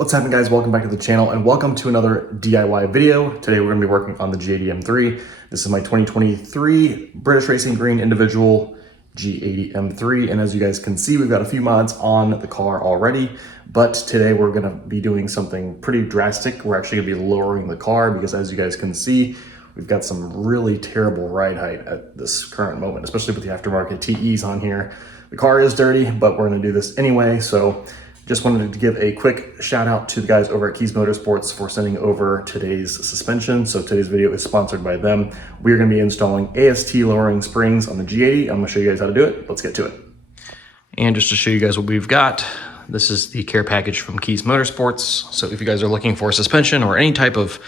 What's happening, guys? Welcome back to the channel and welcome to another DIY video. Today we're going to be working on the G80 M3. This is my 2023 British Racing Green Individual G80 M3, and as you guys can see, we've got a few mods on the car already, but today we're going to be doing something pretty drastic. We're actually going to be lowering the car because, as you guys can see, we've got some really terrible ride height at this current moment, especially with the aftermarket TEs on here. The car is dirty, but we're going to do this anyway, so just wanted to give a quick shout out to the guys over at Keys Motorsports for sending over today's suspension. So today's video is sponsored by them. We're going to be installing AST lowering springs on the G80. I'm going to show you guys how to do it. Let's get to it. And just to show you guys what we've got, this is the care package from Keys Motorsports. So if you guys are looking for suspension or any type of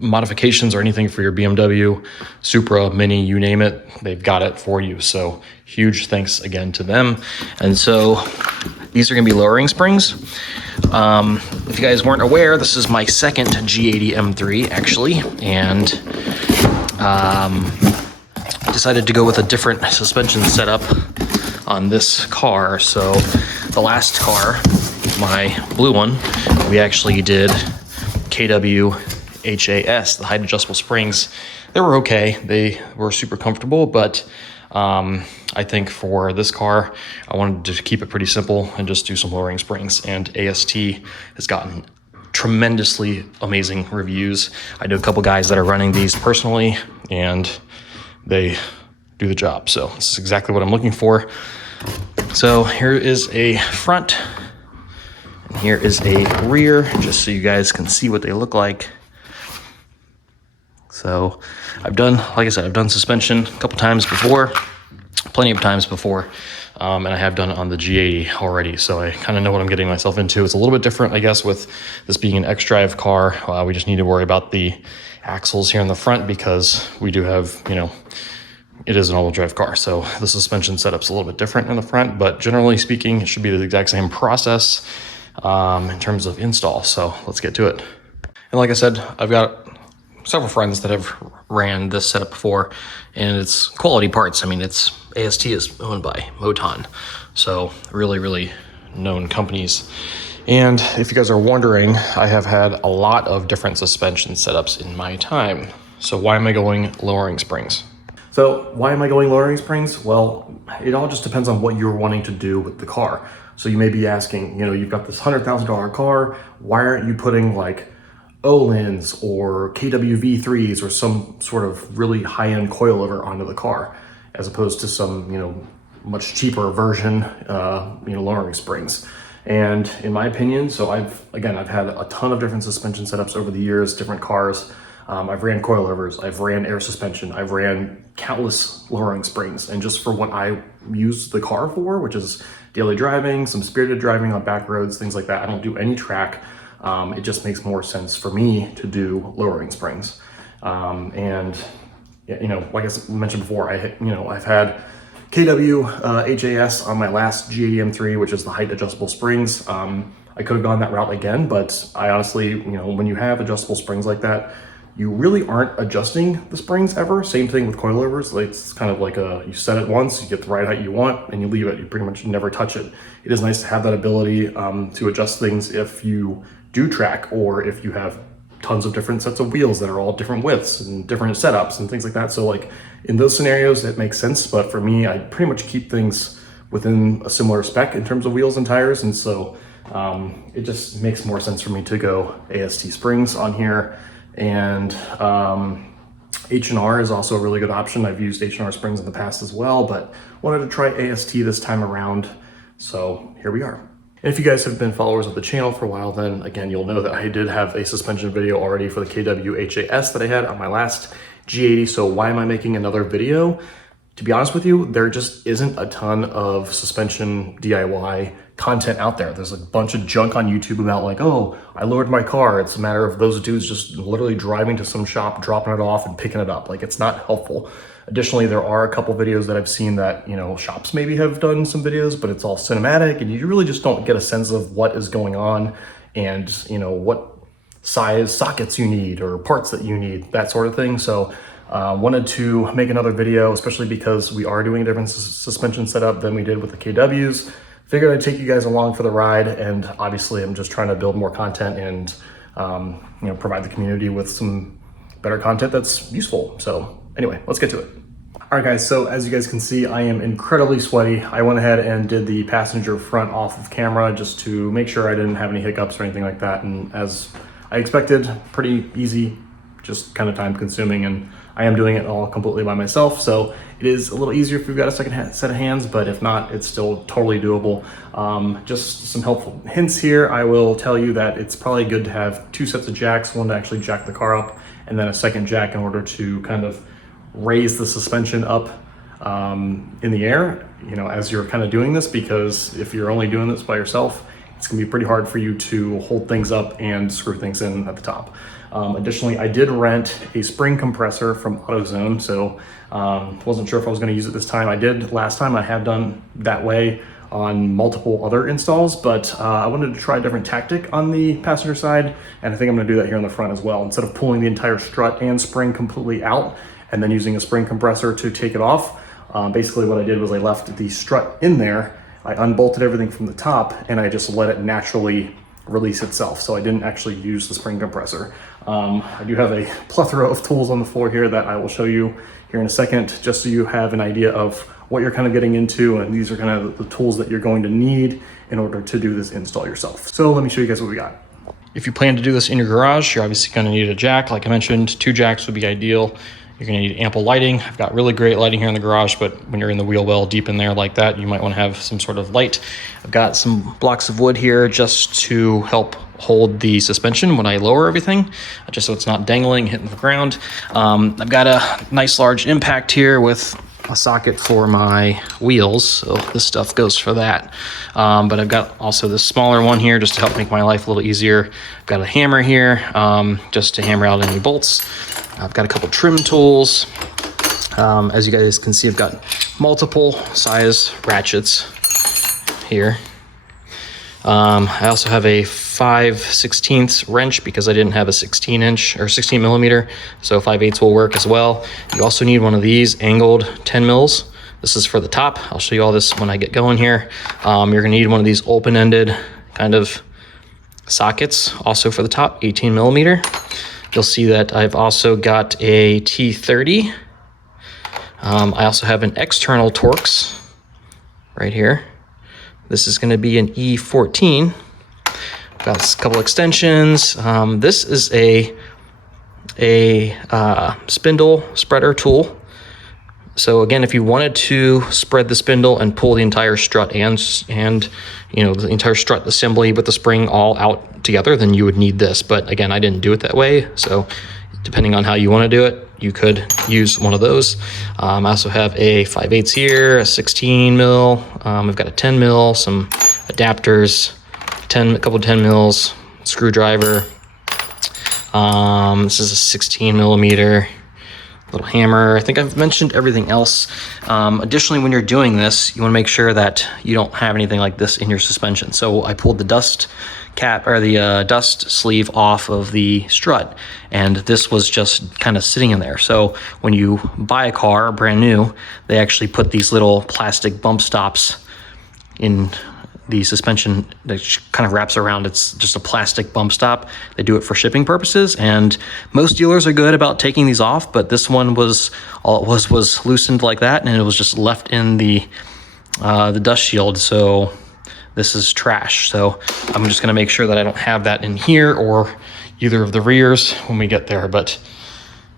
modifications or anything for your BMW, Supra, Mini, you name it, they've got it for you. So huge thanks again to them. And so these are going to be lowering springs. If you guys weren't aware, this is my second G80 M3 actually, and I decided to go with a different suspension setup on this car. So the last car, my blue one, we actually did KW HAS, the height adjustable springs. They were okay. They were super comfortable, but I think for this car, I wanted to keep it pretty simple and just do some lowering springs, and AST has gotten tremendously amazing reviews. I know a couple guys that are running these personally, and they do the job. So this is exactly what I'm looking for. So here is a front, and here is a rear, just so you guys can see what they look like. So I've done, like I said, I've done suspension a couple times before, plenty of times before, and I have done it on the G80 already, so I kind of know what I'm getting myself into. It's a little bit different, I guess, with this being an X-Drive car. We just need to worry about the axles here in the front because we do have, it is an all-wheel drive car, so the suspension setup's a little bit different in the front, but generally speaking, it should be the exact same process in terms of install. So let's get to it. And like I said, I've got several friends that have ran this setup before, and it's quality parts. I mean, it's AST is owned by Moton, so really known companies. And if you guys are wondering, I have had a lot of different suspension setups in my time. So why am I going lowering springs? So why am I going lowering springs? Well, it all just depends on what you're wanting to do with the car. So you may be asking, you've got this $100,000 car, why aren't you putting like Öhlins or KW V3s or some sort of really high-end coilover onto the car, as opposed to some, much cheaper version, lowering springs. And in my opinion, so I've had a ton of different suspension setups over the years, different cars. I've ran coilovers, I've ran air suspension, I've ran countless lowering springs, and just for what I use the car for, which is daily driving, some spirited driving on back roads, things like that, I don't do any track. It just makes more sense for me to do lowering springs. And like I mentioned before, I've had KW HAS on my last G80 M3, which is the height adjustable springs. I could have gone that route again, but I honestly, when you have adjustable springs like that, you really aren't adjusting the springs ever. Same thing with coilovers. It's kind of like you set it once, you get the right height you want, and you leave it. You pretty much never touch it. It is nice to have that ability to adjust things if you do track, or if you have tons of different sets of wheels that are all different widths and different setups and things like that. So like in those scenarios, it makes sense. But for me, I pretty much keep things within a similar spec in terms of wheels and tires. And so it just makes more sense for me to go AST springs on here. And H&R is also a really good option. I've used H&R springs in the past as well, but wanted to try AST this time around. So here we are. And if you guys have been followers of the channel for a while, then again, you'll know that I did have a suspension video already for the KW HAS that I had on my last G80. So why am I making another video? To be honest with you, there just isn't a ton of suspension DIY content out there. There's a bunch of junk on YouTube about like, oh, I lowered my car. It's a matter of those dudes just literally driving to some shop, dropping it off and picking it up. Like, it's not helpful. Additionally, there are a couple videos that I've seen that, shops maybe have done some videos, but it's all cinematic and you really just don't get a sense of what is going on and, what size sockets you need or parts that you need, that sort of thing. So wanted to make another video, especially because we are doing a different suspension setup than we did with the KWs. figured I'd take you guys along for the ride, and obviously I'm just trying to build more content and you know, provide the community with some better content that's useful. So anyway, let's get to it. All right guys, so as you guys can see, I am incredibly sweaty. I went ahead and did the passenger front off of camera just to make sure I didn't have any hiccups or anything like that. And as I expected, pretty easy, just kind of time consuming, and I am doing it all completely by myself. So it is a little easier if you've got a second set of hands, but if not, it's still totally doable. Just some helpful hints here. I will tell you that it's probably good to have two sets of jacks, one to actually jack the car up, and then a second jack in order to kind of raise the suspension up in the air, you know, as you're kind of doing this, because if you're only doing this by yourself, it's gonna be pretty hard for you to hold things up and screw things in at the top. Additionally, I did rent a spring compressor from AutoZone, so wasn't sure if I was gonna use it this time. I did last time. I have done that way on multiple other installs, but I wanted to try a different tactic on the passenger side, and I think I'm gonna do that here on the front as well. Instead of pulling the entire strut and spring completely out and then using a spring compressor to take it off, basically what I did was I left the strut in there, I unbolted everything from the top, and I just let it naturally release itself. So I didn't actually use the spring compressor. I do have a plethora of tools on the floor here that I will show you here in a second, just so you have an idea of what you're kind of getting into, and these are kind of the tools that you're going to need in order to do this install yourself. So let me show you guys what we got. If you plan to do this in your garage, you're obviously going to need a jack. Like I mentioned, 2 jacks would be ideal. You're gonna need ample lighting. I've got really great lighting here in the garage, but when you're in the wheel well deep in there like that, you might wanna have some sort of light. I've got some blocks of wood here just to help hold the suspension when I lower everything, just so it's not dangling, hitting the ground. I've got a nice large impact here with a socket for my wheels, so this stuff goes for that. But I've got also this smaller one here just to help make my life a little easier. I've got a hammer here just to hammer out any bolts. I've got a couple trim tools. As you guys can see, I've got multiple size ratchets here. I also have a 5/16 wrench because I didn't have a 16-inch or 16 millimeter, so 5/8 will work as well. You also need one of these angled 10 mils. This is for the top. I'll show you all this when I get going here. You're gonna need one of these open-ended kind of sockets, also for the top, 18 millimeter. You'll see that I've also got a T30. I also have an external Torx right here. This is going to be an E14. Got a couple extensions. This is a spindle spreader tool. So again, if you wanted to spread the spindle and pull the entire strut and you know, the entire strut assembly with the spring all out together, then you would need this. But again, I didn't do it that way. So depending on how you want to do it, you could use one of those. I also have a 5/8 here, a 16 mil. I've got a 10 mil, some adapters, a couple 10 mils, screwdriver. This is a 16 millimeter. Little hammer. I think I've mentioned everything else. Additionally, when you're doing this, you want to make sure that you don't have anything like this in your suspension. So I pulled the dust cap or the dust sleeve off of the strut, and this was just kind of sitting in there. So when you buy a car brand new, they actually put these little plastic bump stops in the suspension that kind of wraps around. It's just a plastic bump stop. They do it for shipping purposes, and most dealers are good about taking these off, but this one was, all it was loosened like that, and it was just left in the dust shield. So this is trash. So I'm just gonna make sure that I don't have that in here or either of the rears when we get there. But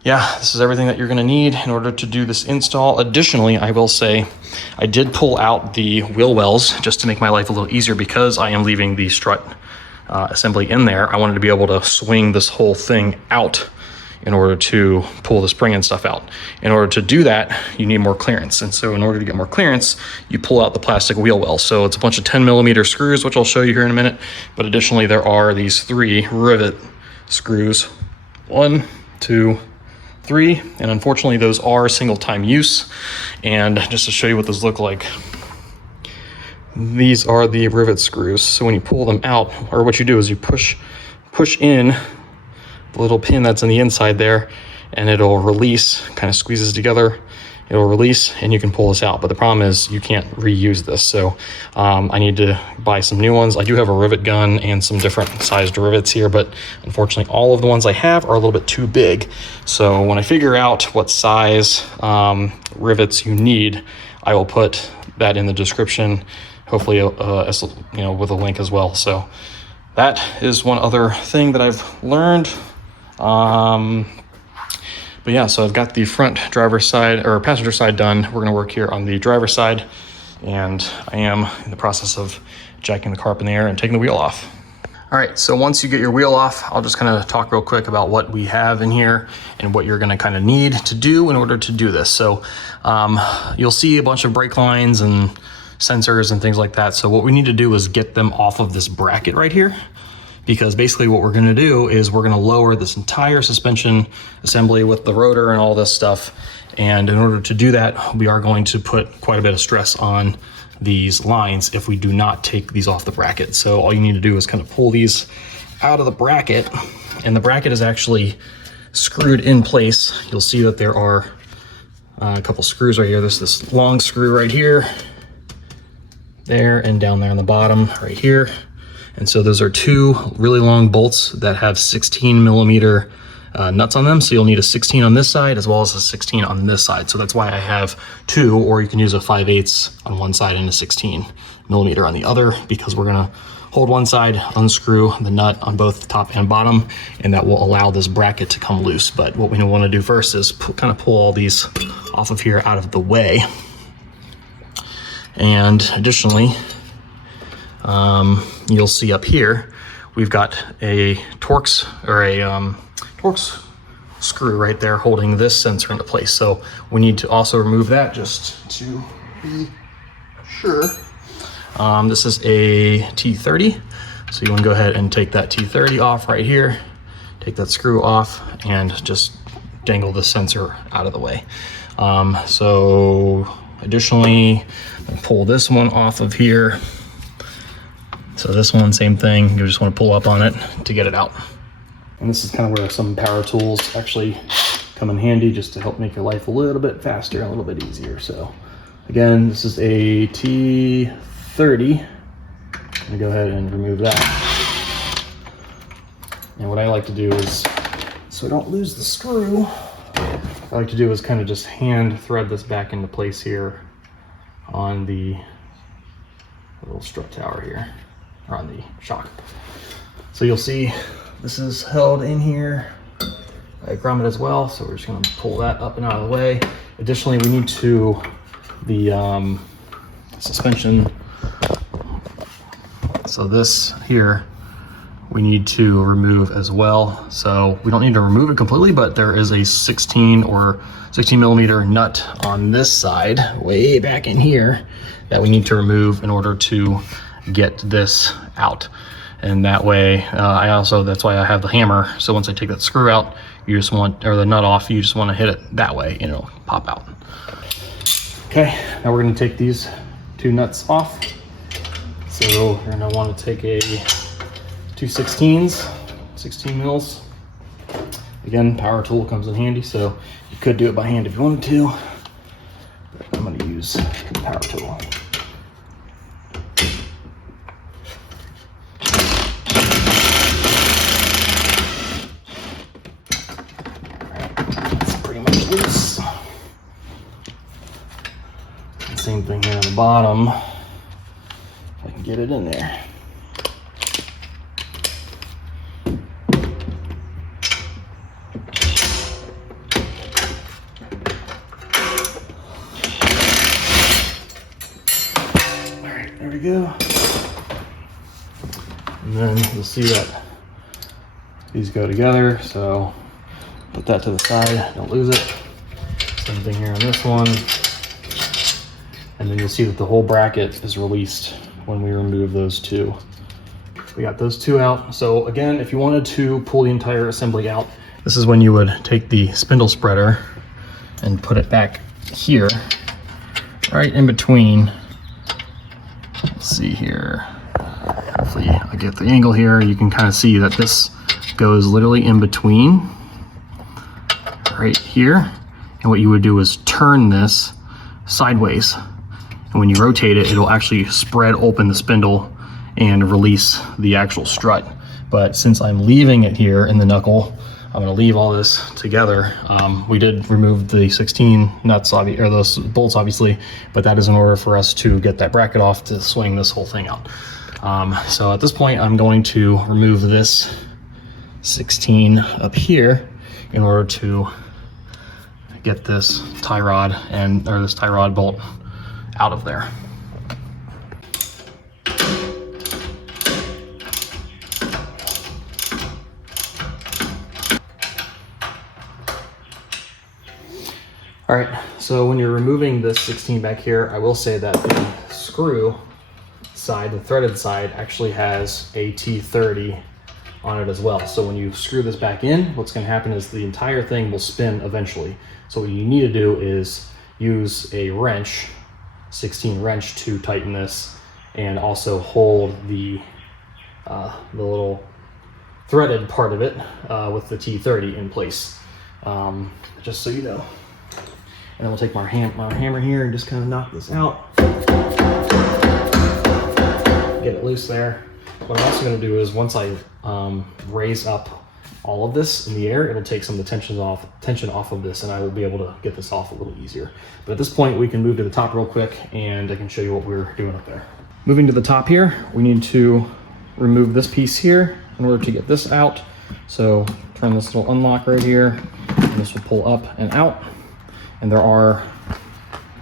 yeah, this is everything that you're gonna need in order to do this install. Additionally, I will say, I did pull out the wheel wells just to make my life a little easier because I am leaving the strut assembly in there. I wanted to be able to swing this whole thing out in order to pull the spring and stuff out. In order to do that, you need more clearance. And so in order to get more clearance, you pull out the plastic wheel well. So it's a bunch of 10 millimeter screws, which I'll show you here in a minute. But additionally, there are these 3 rivet screws. 1, 2, 3, and unfortunately those are single time use. And just to show you what those look like, these are the rivet screws. So when you pull them out, or what you do is you push in the little pin that's on the inside there, and it'll release, kind of squeezes together, it'll release and you can pull this out. But the problem is you can't reuse this. So I need to buy some new ones. I do have a rivet gun and some different sized rivets here, but unfortunately all of the ones I have are a little bit too big. So when I figure out what size rivets you need, I will put that in the description, hopefully as, you know, with a link as well. So that is one other thing that I've learned. But yeah, so I've got the front driver's side or passenger side done. We're gonna work here on the driver's side, and I am in the process of jacking the car up in the air and taking the wheel off. All right, so once you get your wheel off, I'll just kind of talk real quick about what we have in here and what you're gonna kind of need to do in order to do this. So you'll see a bunch of brake lines and sensors and things like that. So what we need to do is get them off of this bracket right here, because basically what we're gonna do is we're gonna lower this entire suspension assembly with the rotor and all this stuff. And in order to do that, we are going to put quite a bit of stress on these lines if we do not take these off the bracket. So all you need to do is kind of pull these out of the bracket, and the bracket is actually screwed in place. You'll see that there are a couple screws right here. There's this long screw right here, there, and down there on the bottom right here. And so those are two really long bolts that have 16 millimeter nuts on them. So you'll need a 16 on this side as well as a 16 on this side. So that's why I have two, or you can use a 5/8 on one side and a 16 millimeter on the other, because we're gonna hold one side, unscrew the nut on both top and bottom, and that will allow this bracket to come loose. But what we wanna do first is kind of pull all these off of here out of the way. And additionally, you'll see up here, we've got a Torx screw right there holding this sensor into place. So we need to also remove that just to be sure. This is a T30. So you want to go ahead and take that T30 off right here, take that screw off, and just dangle the sensor out of the way. So additionally, I'll pull this one off of here. So this one, same thing, you just want to pull up on it to get it out. And this is kind of where some power tools actually come in handy, just to help make your life a little bit faster, a little bit easier. So again, this is a T30. I'm gonna go ahead and remove that. And what I like to do is, so I don't lose the screw, what I like to do is kind of just hand thread this back into place here on the little strut tower here, or on the shock. So you'll see this is held in here by a grommet as well. So we're just gonna pull that up and out of the way. Additionally, we need to, the suspension, so this here, we need to remove as well. So we don't need to remove it completely, but there is a 16 millimeter nut on this side, way back in here, that we need to remove in order to get this out. And that way, that's why I have the hammer. So once I take that screw out, you just want, or the nut off, you just want to hit it that way, and it'll pop out. Okay, now we're gonna take these two nuts off. So we're gonna want to take a 2/16s, 16 mils. Again, power tool comes in handy, so you could do it by hand if you wanted to, but I'm gonna use the power tool. Loose. Same thing here on the bottom, if I can get it in there. All right, there we go. And then you'll see that these go together, so put that to the side, don't lose it. Same thing here on this one. And then you'll see that the whole bracket is released when we remove those two. We got those two out. So again, if you wanted to pull the entire assembly out, this is when you would take the spindle spreader and put it back here, right in between. Let's see here. Hopefully I get the angle here. You can kind of see that this goes literally in between right here, And what you would do is turn this sideways. And when you rotate it, it'll actually spread open the spindle and release the actual strut. But since I'm leaving it here in the knuckle, I'm gonna leave all this together. We did remove the 16 nuts, or those bolts obviously, but that is in order for us to get that bracket off to swing this whole thing out. So at this point, I'm going to remove this 16 up here in order to get this tie rod or this tie rod bolt out of there. All right, so when you're removing this 16 back here, I will say that the screw side, the threaded side, actually has a T30 on it as well. So when you screw this back in, what's gonna happen is the entire thing will spin eventually. So what you need to do is use a wrench, 16 wrench, to tighten this and also hold the little threaded part of it with the T30 in place, just so you know. And then we'll take my hammer here and just kind of knock this out. Get it loose there. What I'm also gonna do is once I raise up all of this in the air, it'll take some of the tension off of this, and I will be able to get this off a little easier. But at this point, we can move to the top real quick and I can show you what we're doing up there. Moving to the top here, we need to remove this piece here in order to get this out. So turn this little unlock right here, and this will pull up and out. And there are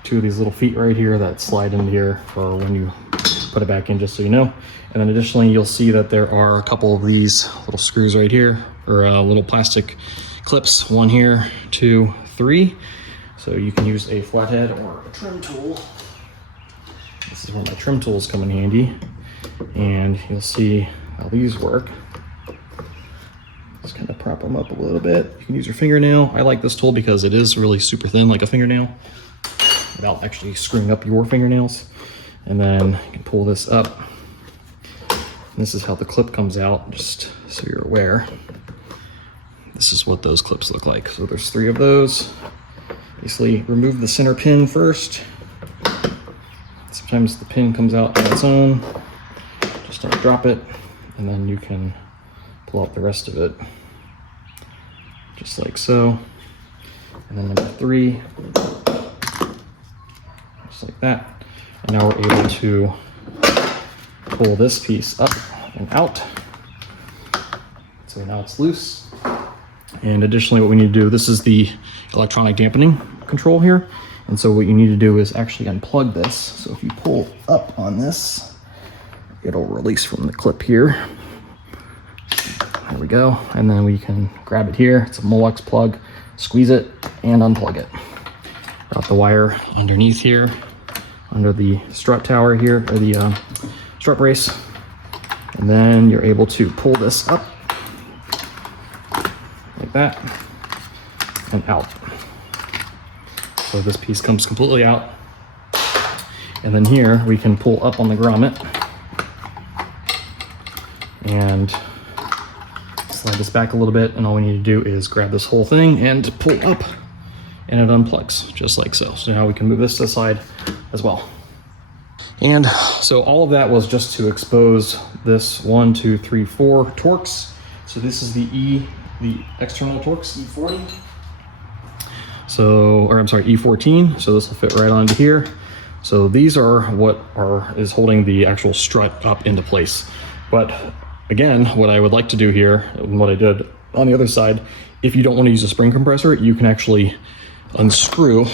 two of these little feet right here that slide in here for when you put it back in, just so you know. And then additionally, you'll see that there are a couple of these little screws right here, or little plastic clips, one here, 2, 3. So you can use a flathead or a trim tool. This is where my trim tools come in handy. And you'll see how these work. Just kind of prop them up a little bit. You can use your fingernail. I like this tool because it is really super thin, like a fingernail, without actually screwing up your fingernails. And then you can pull this up. And this is how the clip comes out, just so you're aware. This is what those clips look like. So there's 3 of those. Basically, remove the center pin first. Sometimes the pin comes out on its own. Just don't drop it. And then you can pull out the rest of it, just like so. And then number 3, just like that. And now we're able to pull this piece up and out. So now it's loose. And additionally, what we need to do, this is the electronic dampening control here. And so what you need to do is actually unplug this. So if you pull up on this, it'll release from the clip here. There we go. And then we can grab it here. It's a Molex plug, squeeze it and unplug it. Got the wire underneath here, under the strut tower here, or the strut brace. And then you're able to pull this up like that and out. So this piece comes completely out. And then here we can pull up on the grommet and slide this back a little bit, and all we need to do is grab this whole thing and pull up, and it unplugs just like so. So now we can move this to the side as well. And so all of that was just to expose this 1, 2, 3, 4 torques. So this is the external torques, E40. So, or I'm sorry, E14. So this will fit right onto here. So these are what is holding the actual strut up into place. But again, what I would like to do here, and what I did on the other side, if you don't want to use a spring compressor, you can actually unscrew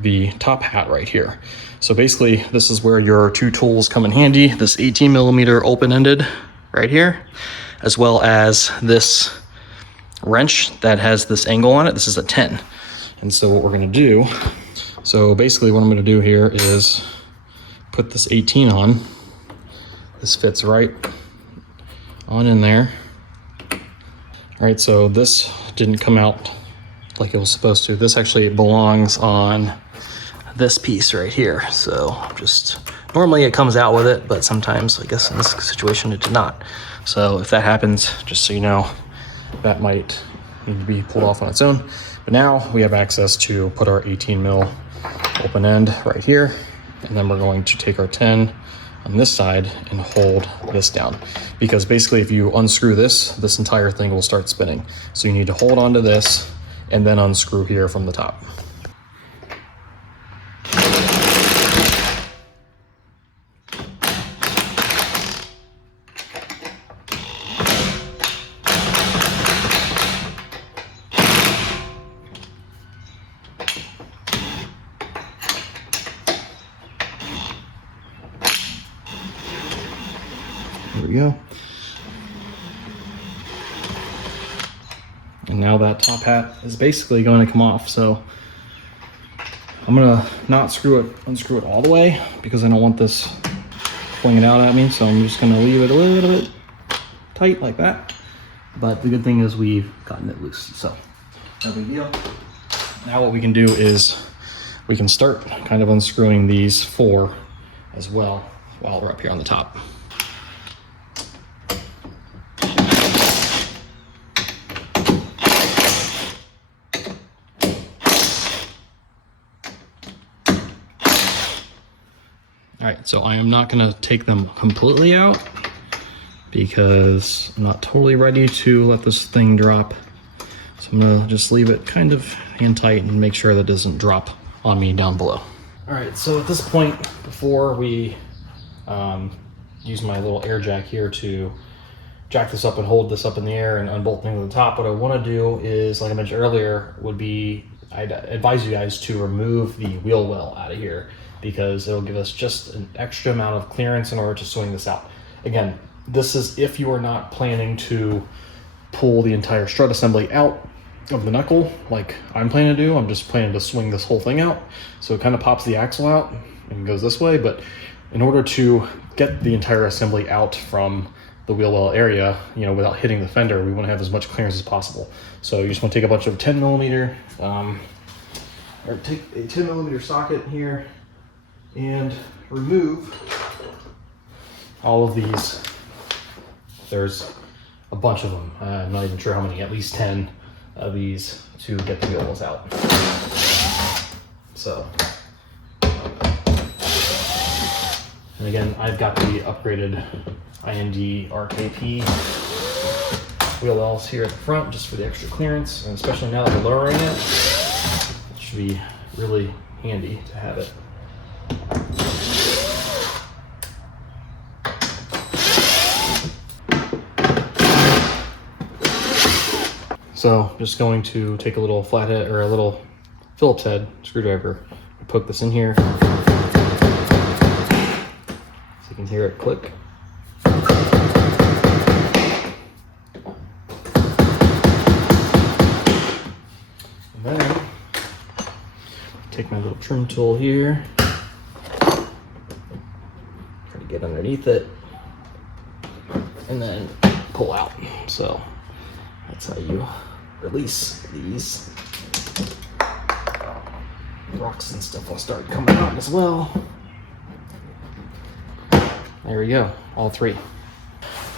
the top hat right here. So basically, this is where your 2 tools come in handy. This 18mm open-ended right here, as well as this wrench that has this angle on it. This is a 10. And so what we're gonna do, so basically what I'm gonna do here is put this 18 on. This fits right on in there. All right, so this didn't come out like it was supposed to. This actually belongs on this piece right here. So just, normally it comes out with it, but sometimes, I guess in this situation, it did not. So if that happens, just so you know, that might need to be pulled off on its own. But now we have access to put our 18 mil open end right here. And then we're going to take our 10 on this side and hold this down. Because basically if you unscrew this entire thing will start spinning. So you need to hold onto this and then unscrew here from the top. There we go. And now that top hat is basically going to come off. So I'm gonna not unscrew it all the way because I don't want this pulling it out at me. So I'm just gonna leave it a little bit tight like that. But the good thing is we've gotten it loose. So no big deal. Now what we can do is we can start kind of unscrewing these 4 as well while we're up here on the top. All right, so I am not gonna take them completely out because I'm not totally ready to let this thing drop. So I'm gonna just leave it kind of hand tight and make sure that it doesn't drop on me down below. All right, so at this point, before we use my little air jack here to jack this up and hold this up in the air and unbolt things at the top, what I wanna do is, like I mentioned earlier, would be, I'd advise you guys to remove the wheel well out of here because it'll give us just an extra amount of clearance in order to swing this out. Again, this is if you are not planning to pull the entire strut assembly out of the knuckle like I'm planning to do. I'm just planning to swing this whole thing out. So it kind of pops the axle out and goes this way, but in order to get the entire assembly out from the wheel well area, you know, without hitting the fender, we want to have as much clearance as possible. So you just want to take a bunch of 10 millimeter, or take a 10 millimeter socket here and remove all of these. There's a bunch of them. I'm not even sure how many, at least 10 of these to get the wheel wells out. So, and again, I've got the upgraded IND RKP wheel wells here at the front just for the extra clearance, and especially now that we're lowering it, it should be really handy to have it. So just going to take a little flathead or a little Phillips head screwdriver, poke this in here so you can hear it click. And then take my little trim tool here, try to get underneath it, and then pull out. So that's how you release these. Rocks and stuff will start coming out as well. There we go, all 3.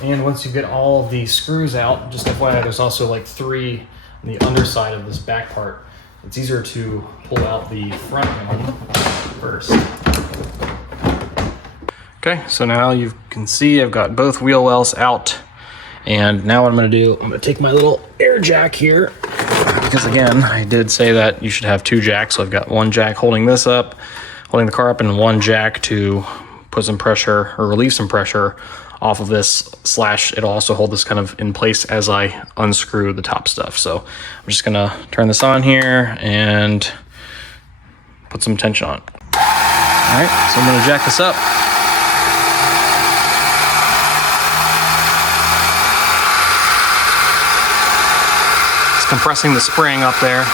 And once you get all of these screws out, just FYI, there's also like 3 on the underside of this back part. It's easier to pull out the front one first. Okay, so now you can see I've got both wheel wells out. And now what I'm gonna do, I'm gonna take my little air jack here, because again, I did say that you should have 2 jacks. So I've got 1 jack holding this up, holding the car up, and 1 jack to put some pressure or relieve some pressure off of this, / it'll also hold this kind of in place as I unscrew the top stuff. So I'm just gonna turn this on here and put some tension on. All right, so I'm gonna jack this up. Compressing the spring up there.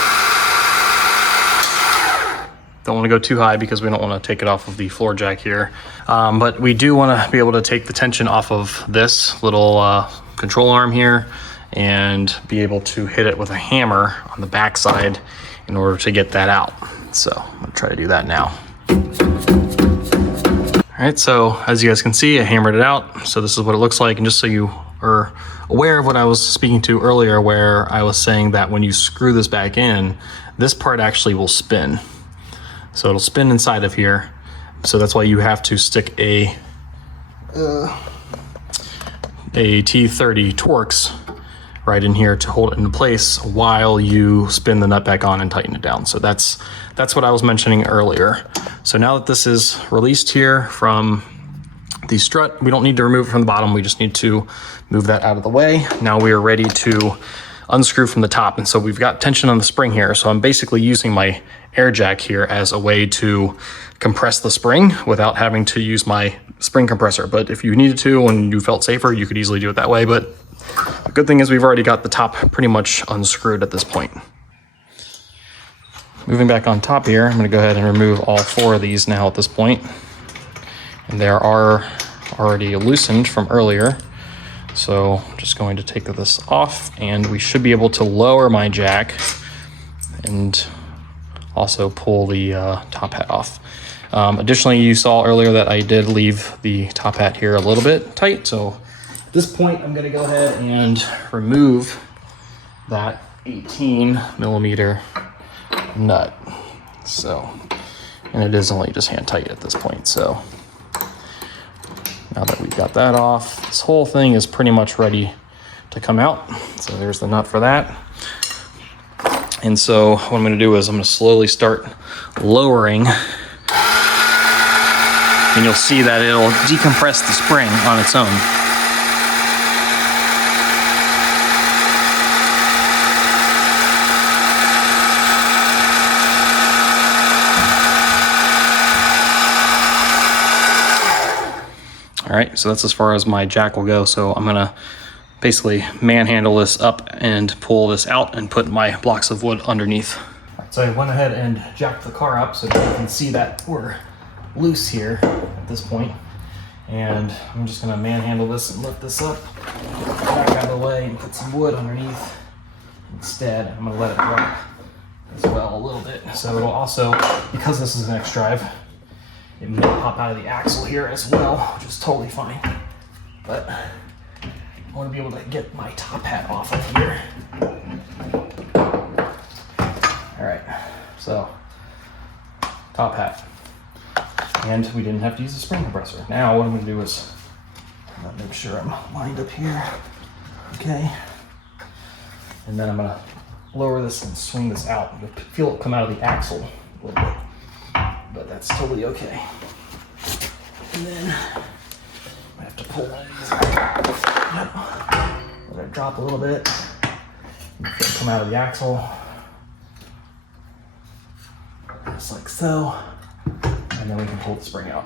Don't want to go too high because we don't want to take it off of the floor jack here. But we do want to be able to take the tension off of this little control arm here and be able to hit it with a hammer on the back side in order to get that out. So I'm going to try to do that now. All right, so as you guys can see, I hammered it out. So this is what it looks like. And just so you are aware of what I was speaking to earlier, where I was saying that when you screw this back in, this part actually will spin. So it'll spin inside of here. So that's why you have to stick a T30 Torx right in here to hold it into place while you spin the nut back on and tighten it down. So that's what I was mentioning earlier. So now that this is released here from the strut, we don't need to remove it from the bottom. We just need to move that out of the way. Now we are ready to unscrew from the top. And so we've got tension on the spring here. So I'm basically using my air jack here as a way to compress the spring without having to use my spring compressor. But if you needed to and you felt safer, you could easily do it that way. But the good thing is we've already got the top pretty much unscrewed at this point. Moving back on top here, I'm gonna go ahead and remove all 4 of these now at this point. And they are already loosened from earlier. So I'm just going to take this off, and we should be able to lower my jack and also pull the top hat off. Additionally, you saw earlier that I did leave the top hat here a little bit tight. So at this point, I'm gonna go ahead and remove that 18mm nut. So, and it is only just hand tight at this point. So now that we've got that off, this whole thing is pretty much ready to come out. So there's the nut for that. And so what I'm gonna do is I'm gonna slowly start lowering, and you'll see that it'll decompress the spring on its own. All right, so that's as far as my jack will go. So I'm gonna basically manhandle this up and pull this out and put my blocks of wood underneath. All right, so I went ahead and jacked the car up so that you can see that we're loose here at this point. And I'm just gonna manhandle this and lift this up, back out of the way, and put some wood underneath. Instead, I'm gonna let it drop as well a little bit. So it'll also, because this is an X drive, it may pop out of the axle here as well, which is totally fine. But I want to be able to get my top hat off of here. All right, so top hat. And we didn't have to use a spring compressor. Now what I'm gonna do is make sure I'm lined up here. Okay. And then I'm gonna lower this and swing this out. You'll feel it come out of the axle a little bit, but that's totally okay. And then I have to pull one of these. Yep. Let it drop a little bit. You feel it come out of the axle. Just like so. And then we can pull the spring out.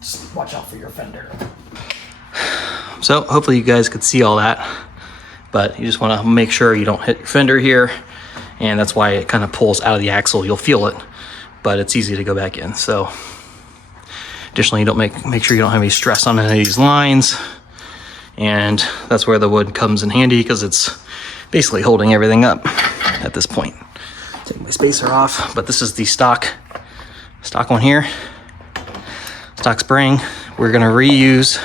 Just watch out for your fender. So hopefully you guys could see all that, but you just want to make sure you don't hit your fender here, and that's why it kind of pulls out of the axle. You'll feel it, but it's easy to go back in. So additionally, you don't make sure you don't have any stress on any of these lines, and that's where the wood comes in handy because it's basically holding everything up at this point. Take my spacer off, but this is the stock one here, stock spring. We're gonna reuse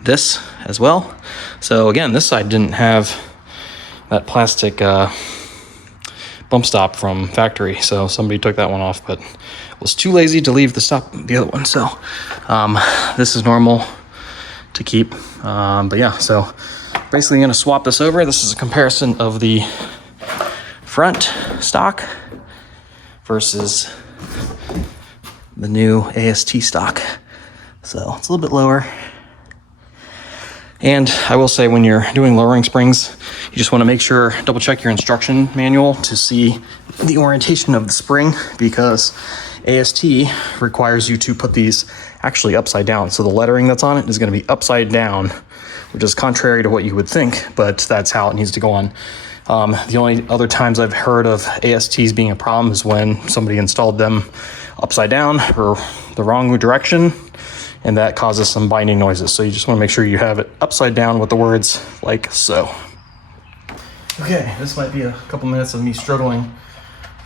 this as well. So again, this side didn't have that plastic bump stop from factory, so somebody took that one off, but was too lazy to leave the other one. So this is normal to keep, but yeah, so basically gonna swap this over. This is a comparison of the front stock versus the new AST stock. So it's a little bit lower. And I will say, when you're doing lowering springs, you just want to make sure, double check your instruction manual to see the orientation of the spring, because AST requires you to put these actually upside down. So the lettering that's on it is going to be upside down, which is contrary to what you would think, but that's how it needs to go on. The only other times I've heard of ASTs being a problem is when somebody installed them upside down or the wrong direction, and that causes some binding noises. So you just want to make sure you have it upside down with the words like so. Okay, this might be a couple minutes of me struggling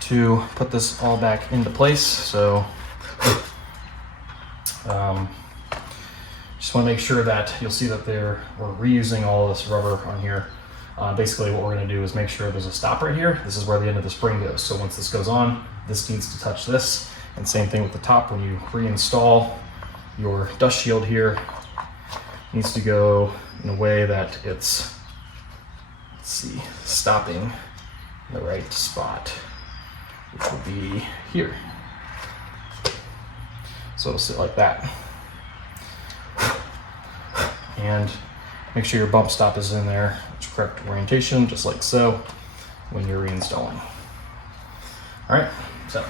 to put this all back into place. So Just want to make sure that you'll see that we're reusing all this rubber on here. Basically what we're going to do is make sure there's a stop right here. This is where the end of the spring goes. So once this goes on, this needs to touch this. And same thing with the top. When you reinstall your dust shield here, it needs to go in a way that it's, let's see, stopping in the right spot, which will be here. So it'll sit like that. And make sure your bump stop is in there. It's correct orientation, just like so, when you're reinstalling. All right, so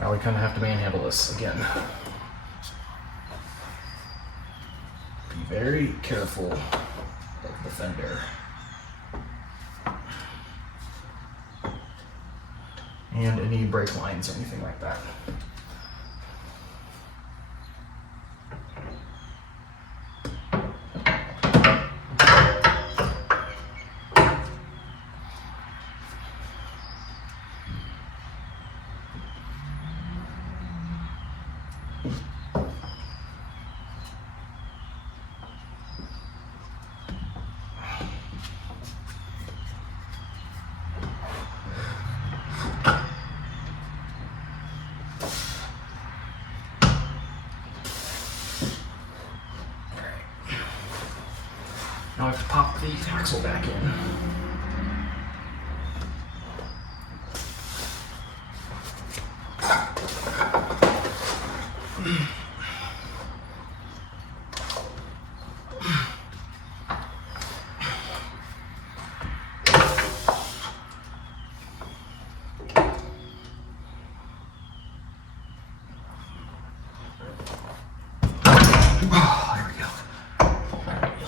now we kind of have to manhandle this again. Be very careful of the fender. And any brake lines or anything like that. Now I have to pop the axle back in.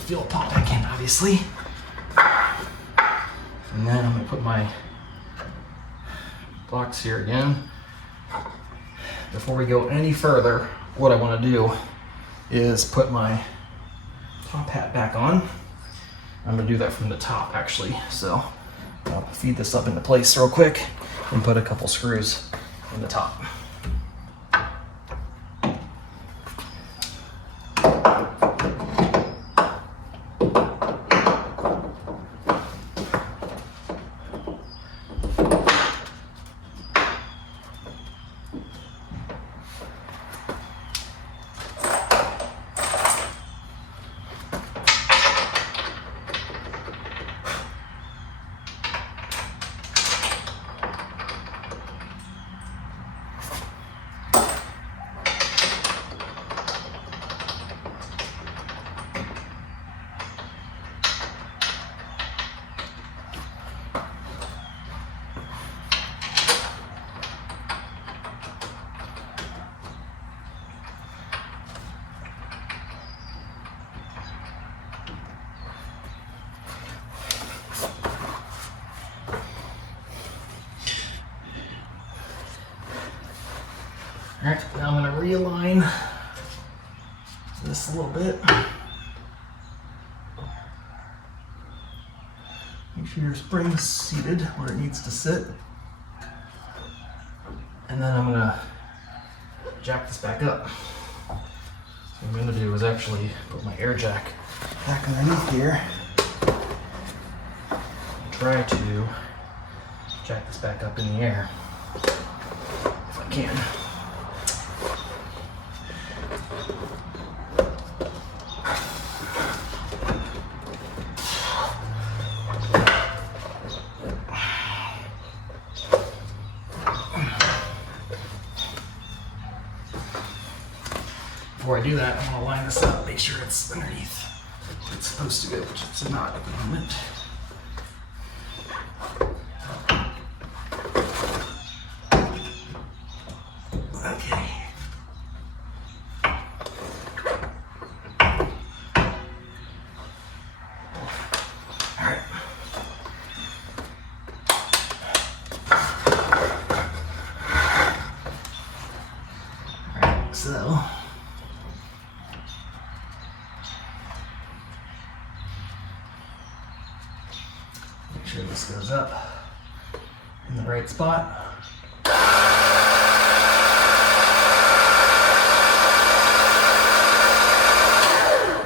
Feel it pop back in, obviously. And then I'm gonna put my blocks here again. Before we go any further, what I wanna do is put my top hat back on. I'm gonna do that from the top, actually. So I'll feed this up into place real quick and put a couple screws in the top. All right, now I'm going to realign this a little bit. Make sure your spring's seated where it needs to sit. And then I'm going to jack this back up. So what I'm going to do is actually put my air jack back underneath here. And try to jack this back up in the air if I can. Before I do that, I'm going to line this up, make sure it's underneath where it's supposed to go, which it's not at the moment. Okay. All right. All right, so make sure this goes up in the right spot.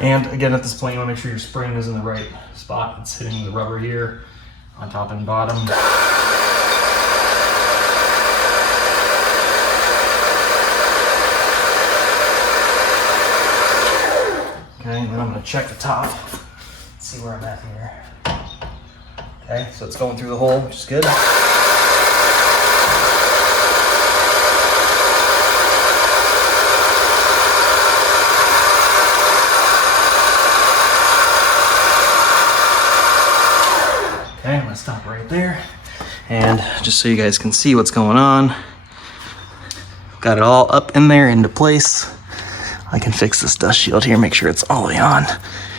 And again, at this point, you want to make sure your spring is in the right spot. It's hitting the rubber here on top and bottom. Okay, and then I'm going to check the top. See where I'm at here. Okay, so it's going through the hole, which is good. Okay, I'm gonna stop right there. And just so you guys can see what's going on, got it all up in there into place. I can fix this dust shield here, make sure it's all the way on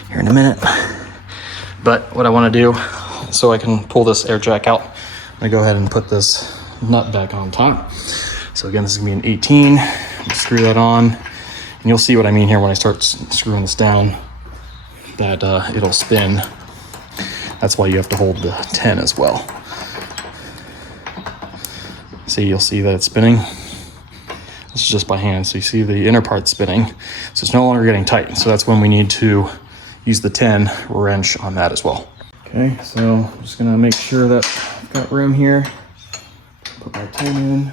here in a minute. But what I want to do, so I can pull this air jack out, I'm gonna go ahead and put this nut back on top. So again, this is gonna be an 18. Screw that on, and you'll see what I mean here when I start screwing this down, that it'll spin. That's why you have to hold the 10 as well. See, you'll see that it's spinning. This is just by hand, so you see the inner part spinning. So it's no longer getting tight. So that's when we need to use the 10 wrench on that as well. Okay, so I'm just gonna make sure that I've got room here. Put my 10 in.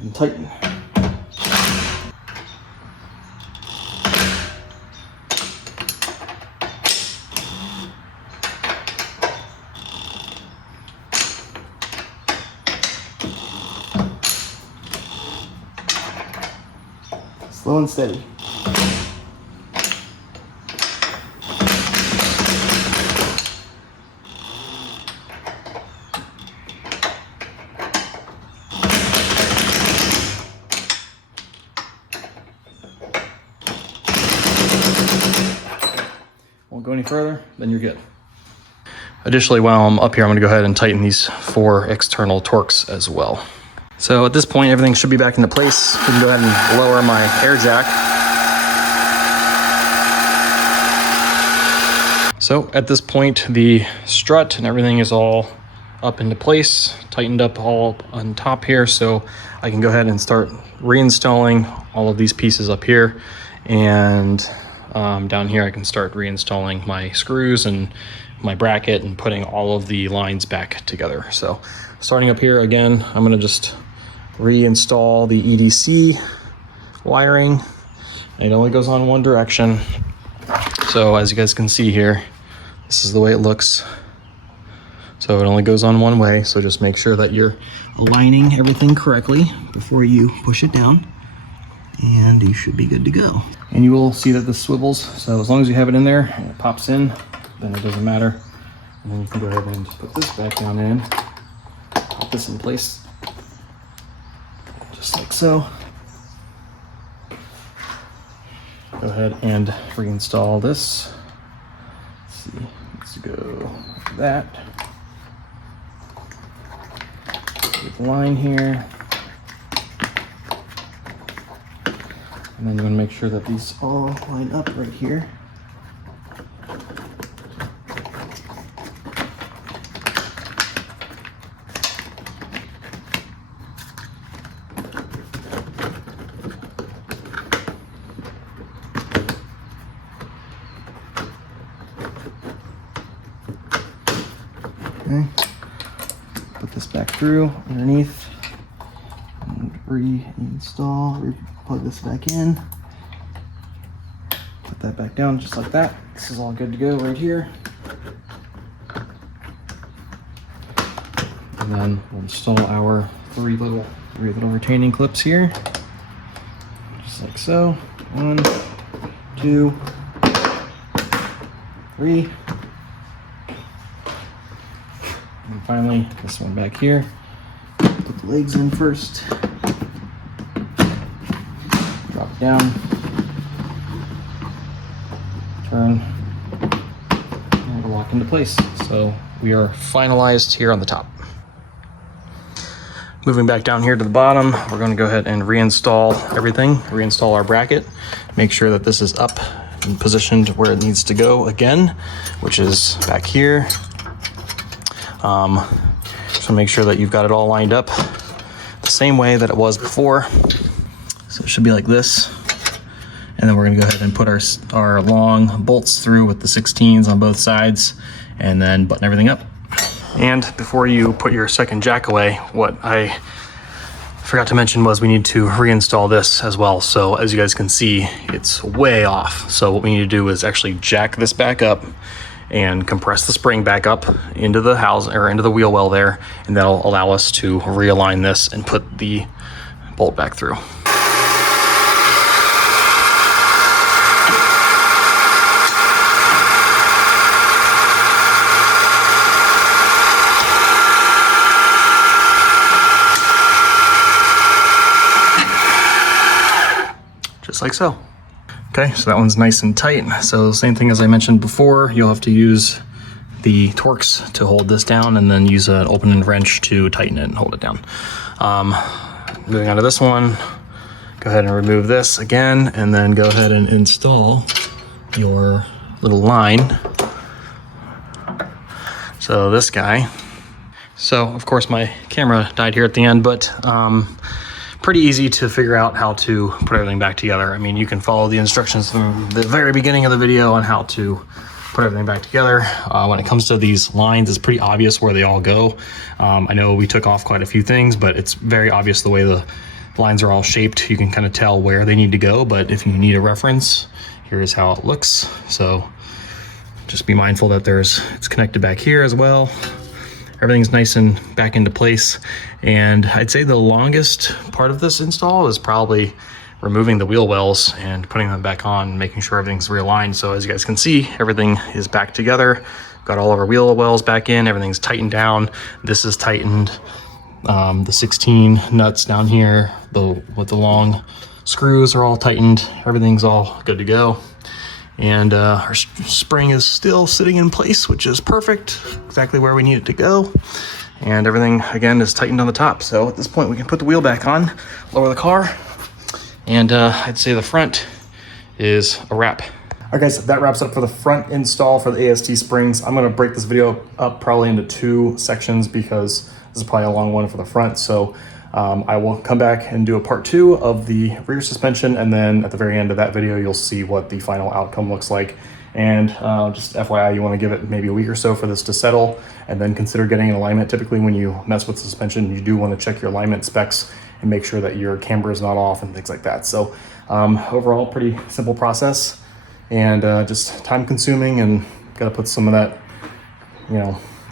And tighten. Slow and steady. Won't go any further, then you're good. Additionally, while I'm up here, I'm going to go ahead and tighten these 4 external torques as well. So at this point, everything should be back into place. We can go ahead and lower my air jack. So at this point, the strut and everything is all up into place, tightened up all on top here. So I can go ahead and start reinstalling all of these pieces up here. And down here, I can start reinstalling my screws and my bracket and putting all of the lines back together. So starting up here again, I'm gonna just reinstall the EDC wiring. It only goes on one direction. So as you guys can see here, this is the way it looks. So it only goes on one way. So just make sure that you're aligning everything correctly before you push it down, and you should be good to go. And you will see that this swivels. So as long as you have it in there and it pops in, then it doesn't matter. And then you can go ahead and put this back down in, pop this in place, just like so. Go ahead and reinstall this. Let's see, let's go like that. Get the line here. And then you want to make sure that these all line up right here. Okay, put this back through underneath and reinstall, plug this back in, put that back down just like that. This is all good to go right here. And then we'll install our three little retaining clips here, just like so. 1, 2, 3. And finally, this one back here. Put the legs in first. Drop it down. Turn. And we'll lock into place. So we are finalized here on the top. Moving back down here to the bottom, we're going to go ahead and reinstall everything. Reinstall our bracket. Make sure that this is up and positioned where it needs to go again, which is back here. So make sure that you've got it all lined up the same way that it was before. So it should be like this. And then we're gonna go ahead and put our long bolts through with the 16s on both sides and then button everything up. And before you put your second jack away, what I forgot to mention was we need to reinstall this as well. So as you guys can see, it's way off. So what we need to do is actually jack this back up and compress the spring back up into the house or into the wheel well there, and that'll allow us to realign this and put the bolt back through. Just like so. Okay, so that one's nice and tight. So same thing as I mentioned before, you'll have to use the Torx to hold this down and then use an open-end wrench to tighten it and hold it down. Moving on to this one, go ahead and remove this again and then go ahead and install your little line. So this guy. So of course my camera died here at the end, but pretty easy to figure out how to put everything back together. I mean, you can follow the instructions from the very beginning of the video on how to put everything back together. When it comes to these lines, it's pretty obvious where they all go. I know we took off quite a few things, but it's very obvious the way the lines are all shaped. You can kind of tell where they need to go, but if you need a reference, here's how it looks. So just be mindful that it's connected back here as well. Everything's nice and back into place. And I'd say the longest part of this install is probably removing the wheel wells and putting them back on, making sure everything's realigned. So as you guys can see, everything is back together. Got all of our wheel wells back in, everything's tightened down. This is tightened. The 16 nuts down here, with the long screws are all tightened. Everything's all good to go. And our spring is still sitting in place, which is perfect, exactly where we need it to go. And everything, again, is tightened on the top. So at this point, we can put the wheel back on, lower the car, and I'd say the front is a wrap. All right, guys, that wraps up for the front install for the AST springs. I'm gonna break this video up probably into 2 sections because this is probably a long one for the front. So I will come back and do a part 2 of the rear suspension, and then at the very end of that video, you'll see what the final outcome looks like. And just FYI, you want to give it maybe a week or so for this to settle, and then consider getting an alignment. Typically, when you mess with suspension, you do want to check your alignment specs and make sure that your camber is not off and things like that. So overall, pretty simple process, and just time consuming, and got to put some of that,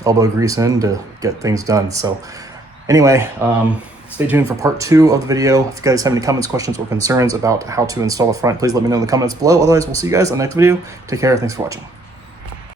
elbow grease in to get things done. So anyway, stay tuned for part 2 of the video. If you guys have any comments, questions, or concerns about how to install the front, please let me know in the comments below. Otherwise, we'll see you guys on the next video. Take care. Thanks for watching.